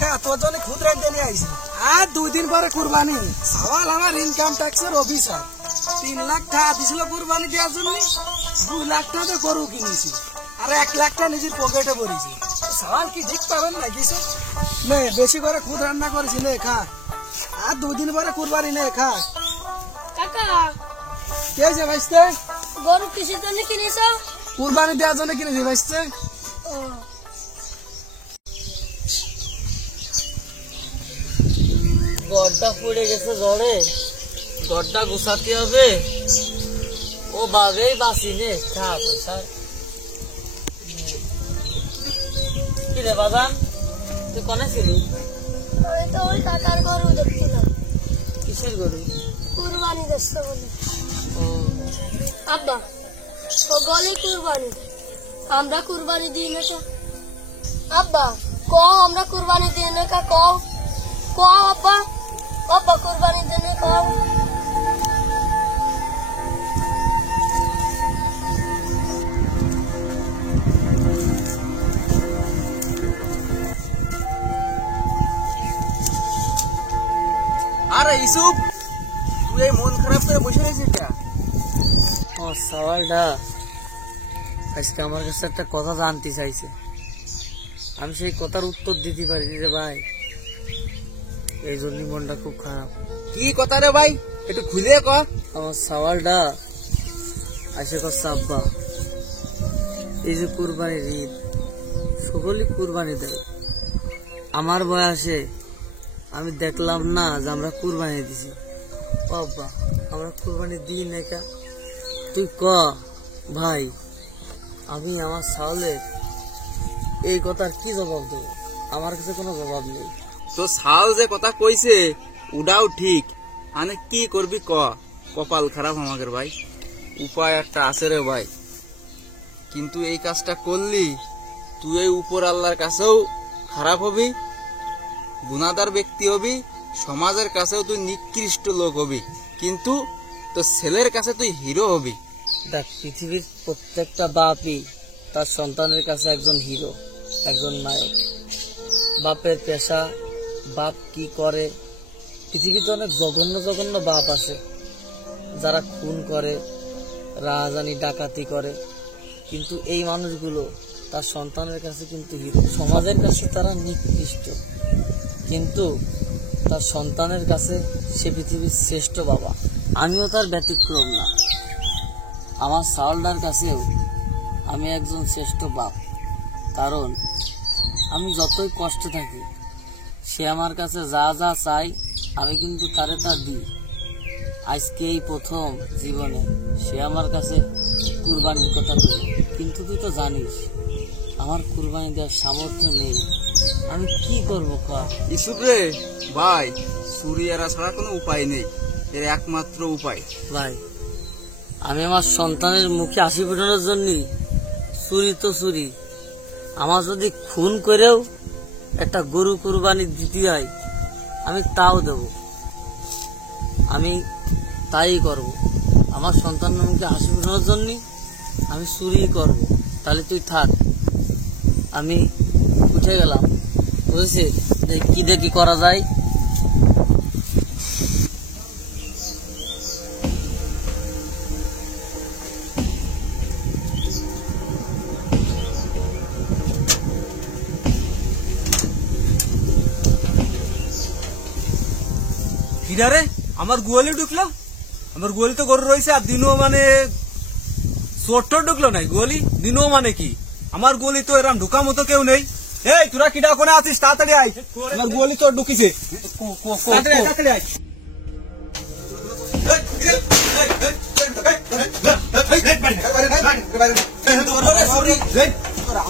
খা তোর জন্য খুদ রাখতে নিয়ে আইছি। আর 2 দিন পরে কুরবানি। সওয়াল আমার ইনকাম ট্যাক্সের অফিসার 3 লাখ টাকা দিছিল কুরবানি দেওয়ার জন্য। 2 লাখ টাকা গরু কিনেছি আর 1 লাখ টাকা নিজের পকেটে ভরেছি। সওয়াল কি ঠিক পাবেন না কিছু? নে বেশি করে খুদ রান্না করেছি, নে খা। আর 2 দিন পরে কুরবানি, নে খা। কাকা কে যে ভাইস্তে? গরু কিসের জন্য কিনেছো? কুরবানি দেওয়ার জন্য কিনেছি ভাইস্তে। গড়টা পড়ে গেছে ঝড়ে, গড়টা গুছাতে হবে। ও ভাবেই বাঁচি নে, খা পয়সা। কি রে বাদাম, তুই কনে ছিলি? আমি তো ওই কাকার গরু দেখছিলাম। কিসের গরু? কুরবানি দেখছে বলে। ও আব্বা ও বলে কুরবানি, আমরা কুরবানি দিই না কা? আব্বা ক আমরা কুরবানি দিই না কা? ক ক আব্বা, আব্বা কুরবানি দিই না ক? আরে ইসুফ, তুই এই মন খারাপ করে বসে রয়েছিস কে? ও সওয়ালটা আজকে আমার কাছে একটা কথা জানতে চাইছে। আমি সেই কথার উত্তর দিতে পারিনি রে ভাই, এই জন্য মনটা খুব খারাপ। কি কথা রে ভাই, একটু খুলে ক। আমার সওয়ালটা আসে করছে, আব্বা এই যে কুরবানির ঈদ, সকলেই কুরবানি দেয়। আমার বয়সে আমি দেখলাম না যে আমরা কুরবানি দিছি। বাবা আমরা কুরবানি দিই না কা? তুই ক ভাই, আমি আমার সাওলের এই কথার কি জবাব দেবো? আমার কাছে কোনো জবাব নেই। তো সাল যে কথা কইছে উডাও ঠিক, মানে কি করবি ক? কপাল খারাপ আমাদের ভাই, উপায় একটা আছে রে ভাই। কিন্তু এই কাজটা করলি তুই এই উপর আল্লাহর কাছেও খারাপ হবি, গুনাহগার ব্যক্তি হবি, সমাজের কাছেও তুই নিকৃষ্ট লোক হবি, কিন্তু তোর ছেলের কাছে তুই হিরো হবি। দেখ, পৃথিবীর প্রত্যেকটা বাপই তার সন্তানের কাছে একজন হিরো, একজন নায়ক। বাপের পেশা, বাপ কি করে। পৃথিবীতে অনেক জঘন্য জঘন্য বাপ আছে যারা খুন করে, রাহাজানি ডাকাতি করে, কিন্তু এই মানুষগুলো তার সন্তানের কাছে কিন্তু হিরো। সমাজের কাছে তারা নিকৃষ্ট, কিন্তু তার সন্তানের কাছে সে পৃথিবীর শ্রেষ্ঠ বাবা। আমিও তার ব্যতিক্রম না। আমার সাওলদার কাছেও আমি একজন শ্রেষ্ঠ বাপ, কারণ আমি যতই কষ্টে থাকি সে আমার কাছে যা যা চাই আমি কিন্তু তারে তা দিই। আজকে এই প্রথম জীবনে সে আমার কাছে কুরবানির কথা বলে, কিন্তু তুই তো জানিস আমার কুরবানি দেওয়ার সামর্থ্য নেই। আমি কি করবো কা? ইসুফ রে ভাই, চুরি এরা ছাড়া কোনো উপায় নেই, এর একমাত্র উপায়। ভাই আমি আমার সন্তানের মুখে হাসি ফোটানোর জন্য চুরি তো চুরি, আমার যদি খুন করেও একটা গরু কুরবানি দিতে হয় আমি তাও দেব, আমি তাই করব। আমার সন্তানের মুখে হাসি ফোটানোর জন্য আমি চুরি করব। তাহলে তুই থাক, আমি উঠে গেলাম, বুঝেছিস? কি দেখি করা যায়। কিনারে আমার গোয়ালি ঢুকলো, আমার গোয়ালি তো গরু রয়েছে, আর দিনও মানে ছোট্ট ঢুকলো নাই গোয়ালি। দিনও মানে কি, আমার গোয়ালি তো এরকম ঢুকা মতো কেউ নেই। এই তোরা কিনা কোনে আছিস, তাড়াতাড়ি আয়, আমার গোয়ালি তো ঢুকিছে, তাড়াতাড়ি আয়।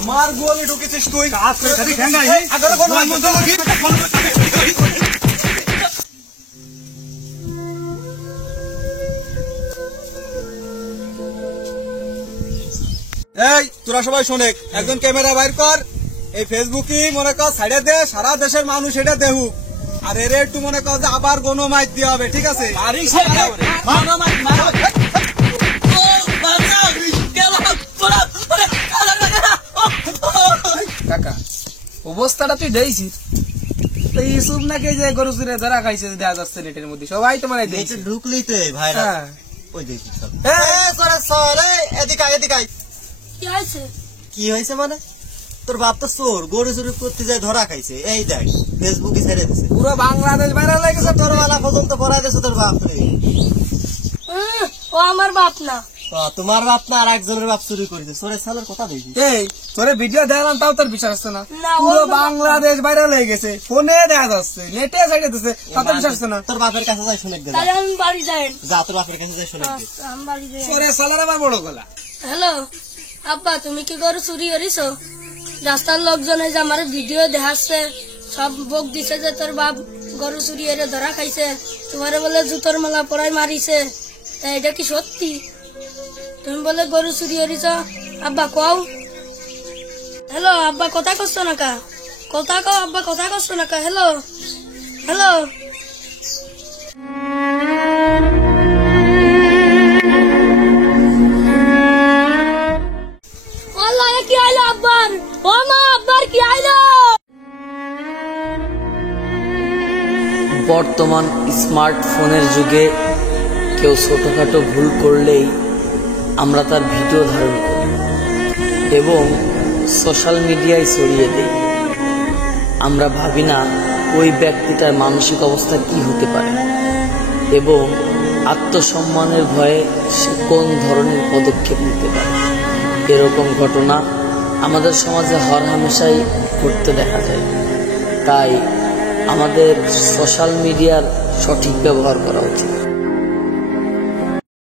আমার গোয়ালি ঢুকেছিস তুই? এই তোরা সবাই শোনে, একজন ক্যামেরা বাইর কর, এই ফেসবুকে মনে কর সাইডে দে, সারা দেশের মানুষ এটা দেখুক। আর এর একটু মনে কর যে আবার গণমাইক দিয়ে হবে, ঠিক আছে? কাকা অবস্থাটা তুই দেখছিস, তো ইউসুফ নাকি যে গরু চুরে ধরা খাইছে দেখা যাচ্ছে নেটের মধ্যে, সবাই তোমার নেটে ঢুকলেই তো ভাই হ্যাঁ ওই দেখি সব এদিকে কি হয়েছে? কি হয়েছে মানে তোর বাপ তো চোর, গরু চুরি করতে যায় ধরা খাইছে, এই দেখ ফেসবুকে ছেড়ে দিছে, পুরো বাংলাদেশ ভাইরাল হয়ে গেছে। তোর মালা পর্যন্ত পড়াই দিছে তোর বাপ। তুমি ও আমার বাপ না। তোমার বাপ না আর একজনের বাপ চুরি করেছে, চোরের সালের কথা দেখি। এই তোরে ভিডিও দেখালাম তাও তোর বিশ্বাস হচ্ছে না? না, পুরো ওর বাংলাদেশ ভাইরাল হয়ে গেছে, ফোনে দেখা যাচ্ছে, নেটে ছেড়ে দিচ্ছে, তাতে বিশ্বাস হচ্ছে না? তোর বাপের কাছে যাই শুনে দে, তাহলে আমি বাড়ি যাই। যা তোর বাপের কাছে যাই শুনে দে। আমি বাড়ি যাই। তোরে সালার আবার বড় গলা। হ্যালো আব্বা, তুমি কি গরু চুরি করিস? রাস্তার লোকজনে যে আমার ভিডিও দেখাচ্ছে, সব বক দিছে যে তোর বাপ গরু চুরি এরে ধরা খাইছে, তোমার বলে জুতোর মালা পরাই মারিছে, তা এটা কি সত্যি? তুমি বলে গরু চুরি করিস? আব্বা কও। হ্যালো আব্বা, কথা করছো না কা? কথা কও আব্বা, কথা করছো না কা? হ্যালো হ্যালো কি আইলো আব্বার? ও মা, আব্বার কি আইলো? বর্তমান স্মার্টফোনের যুগে কেউ ছোটখাটো ভুল করলেই আমরা তার ভিডিও ধারণ করি এবং সোশ্যাল মিডিয়ায় ছড়িয়ে দিই। আমরা ভাবি না ওই ব্যক্তিটার মানসিক অবস্থা কি হতে পারে এবং আত্মসম্মানের ভয়ে সে কোন ধরনের পদক্ষেপ নিতে পারে। এরকম ঘটনা আমাদের সমাজে হরহামেশাই ঘটতে দেখা যায়। তাই আমাদের সোশ্যাল মিডিয়ার সঠিক ব্যবহার করা উচিত।